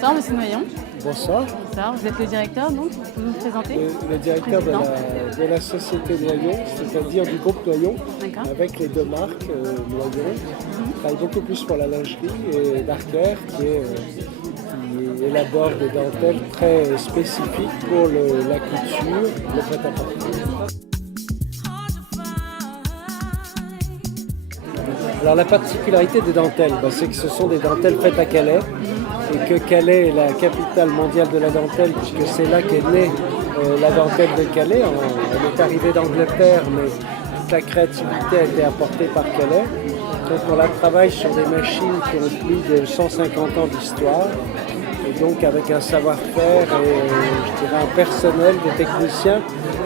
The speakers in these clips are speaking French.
Bonsoir, Monsieur Noyon. Bonsoir. Bonsoir, vous êtes le directeur, donc vous pouvez vous présenter? Le directeur de la société Noyon, c'est-à-dire du groupe Noyon, avec les deux marques Noyon. Je travaille beaucoup plus pour la lingerie et Darker qui élabore des dentelles très spécifiques pour la couture, le prêt-à-porter. Alors la particularité des dentelles, c'est que ce sont des dentelles faites à Calais et que Calais est la capitale mondiale de la dentelle puisque c'est là qu'est née la dentelle de Calais. Elle est arrivée d'Angleterre mais toute la créativité a été apportée par Calais. Donc on la travaille sur des machines qui ont plus de 150 ans d'histoire et donc avec un savoir-faire et je dirais un personnel de techniciens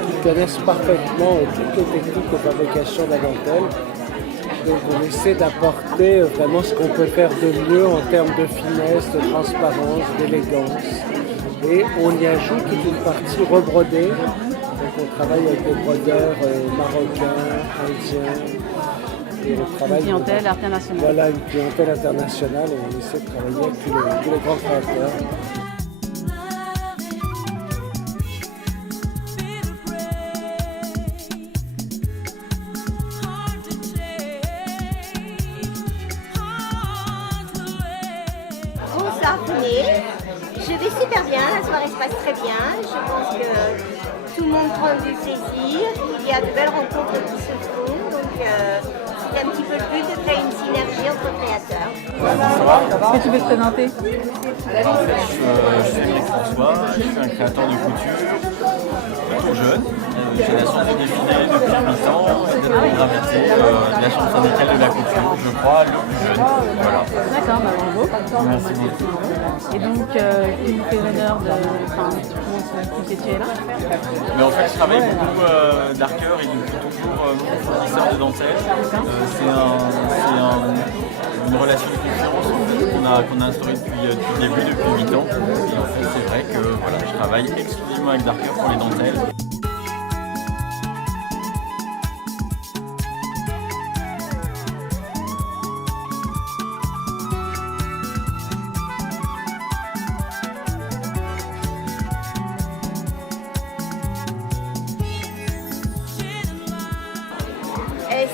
qui connaissent parfaitement toutes les techniques de fabrication de la dentelle. Donc on essaie d'apporter vraiment ce qu'on peut faire de mieux en termes de finesse, de transparence, d'élégance. Et on y ajoute toute une partie rebrodée. Donc on travaille avec des brodeurs marocains, indiens. Et on travaille une clientèle internationale. Voilà, une clientèle internationale. Et on essaie de travailler avec tous les grands créateurs. Bonsoir, je vais super bien, la soirée se passe très bien. Je pense que tout le monde prend du plaisir, il y a de belles rencontres qui se font, donc c'est un petit peu le but de créer une synergie entre créateurs. Est-ce que tu peux te présenter? Je suis Eric François, je suis un créateur de couture, tout jeune. J'ai la chance de défiler depuis 8 ans, d'être programmateur de la chambre syndicale de la couture, je crois, le plus jeune. Voilà. D'accord, bravo. Merci beaucoup. Et donc, qui nous fait l'honneur de... Enfin, comment tu es là? Mais en fait, je travaille beaucoup d'arqueur et depuis toujours mon fournisseur de dentelle. C'est une relation de confiance qu'on a instaurée depuis le début, depuis 8 ans. Et en fait, c'est vrai que voilà, je travaille exclusivement avec Darker pour les dentelles.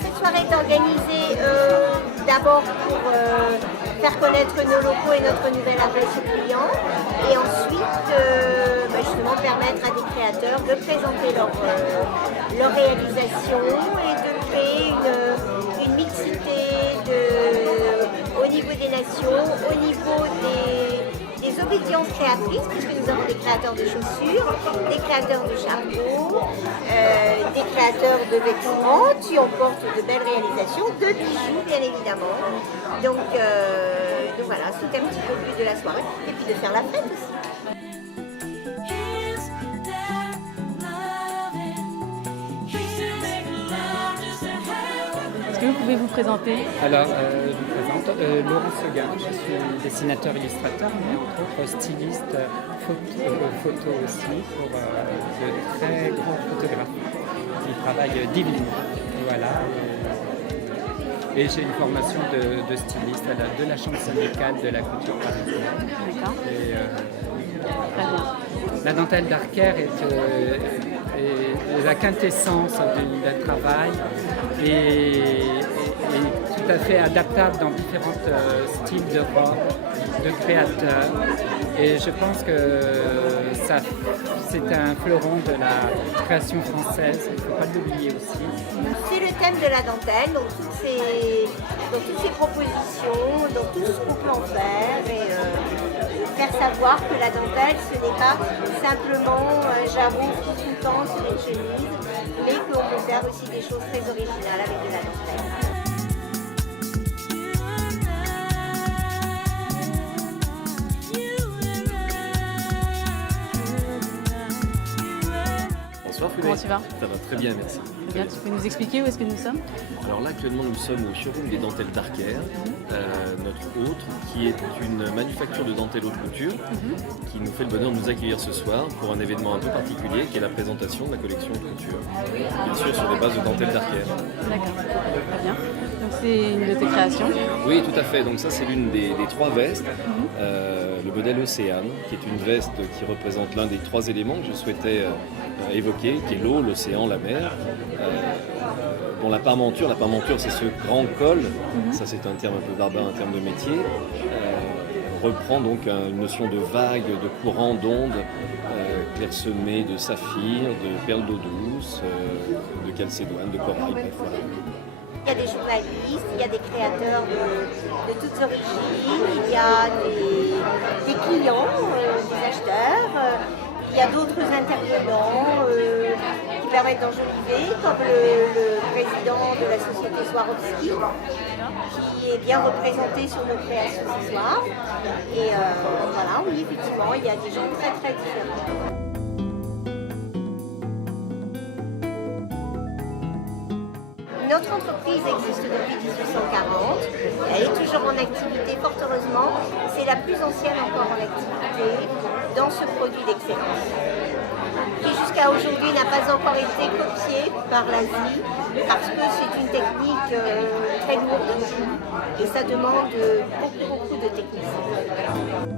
Cette soirée est organisée d'abord pour faire connaître nos locaux et notre nouvelle adresse aux clients et ensuite justement permettre à des créateurs de présenter leur réalisation et de créer une mixité au niveau des nations, au niveau des obédiences créatrices, puisque nous avons des créateurs de chaussures, des créateurs de chapeaux, des créateurs de vêtements qui emportent de belles réalisations, de bijoux bien évidemment. Donc voilà, c'est un petit peu plus de la soirée et puis de faire la fête aussi. Est-ce que vous pouvez vous présenter? Alors, je me présente Laurent Seguin, je suis dessinateur-illustrateur, mais entre autres styliste photo aussi pour de très grands photographes qui travaillent d'Yvelines. Et voilà. Et j'ai une formation de styliste de la chambre syndicale de la couture parisienne. D'accord. Et, Très bien. la dentelle Darker est la quintessence d'un travail et tout à fait adaptable dans différents styles de robes, de créateurs. Et je pense que c'est un fleuron de la création française, il ne faut pas l'oublier aussi. C'est le thème de la dentelle, donc toutes ces propositions, dans tout ce qu'on peut en faire et faire savoir que la dentelle ce n'est pas simplement un jarron tout le temps sur une chemise, mais qu'on peut faire aussi des choses très originales avec de la dentelle. Bonsoir Frédéric. Comment tu vas? Ça va très bien, merci. Bien, tu peux nous expliquer où est-ce que nous sommes? Alors là, actuellement, nous sommes au showroom des dentelles Darker, notre hôte, qui est une manufacture de dentelles haute couture, qui nous fait le bonheur de nous accueillir ce soir pour un événement un peu particulier, qui est la présentation de la collection de couture, bien sûr sur les bases de dentelles Darker. D'accord, très bien. Donc c'est une de tes créations. Oui, tout à fait. Donc ça, c'est l'une des 3 vestes. Le modèle Océane, qui est une veste qui représente l'un des 3 éléments que je souhaitais évoquer, qui est l'eau, l'océan, la mer. Bon, la parmenture, c'est ce grand col. Ça, c'est un terme un peu barbare, un terme de métier. Reprend donc une notion de vague, de courant, d'onde, clairsemé de saphir, de perles d'eau douce, de calcédoine, de corail, bref, voilà. Il y a des journalistes, il y a des créateurs de toutes origines, il y a des clients, des acheteurs, il y a d'autres intervenants qui permettent d'enjoliver, comme le président de la société Swarovski, qui est bien représenté sur nos créations ce soir. Et voilà, oui, effectivement, il y a des gens très très différents. Notre entreprise existe depuis 1840, elle est toujours en activité, fort heureusement. C'est la plus ancienne encore en activité dans ce produit d'excellence, qui jusqu'à aujourd'hui n'a pas encore été copié par l'Asie, parce que c'est une technique très lourde et ça demande beaucoup de technicité.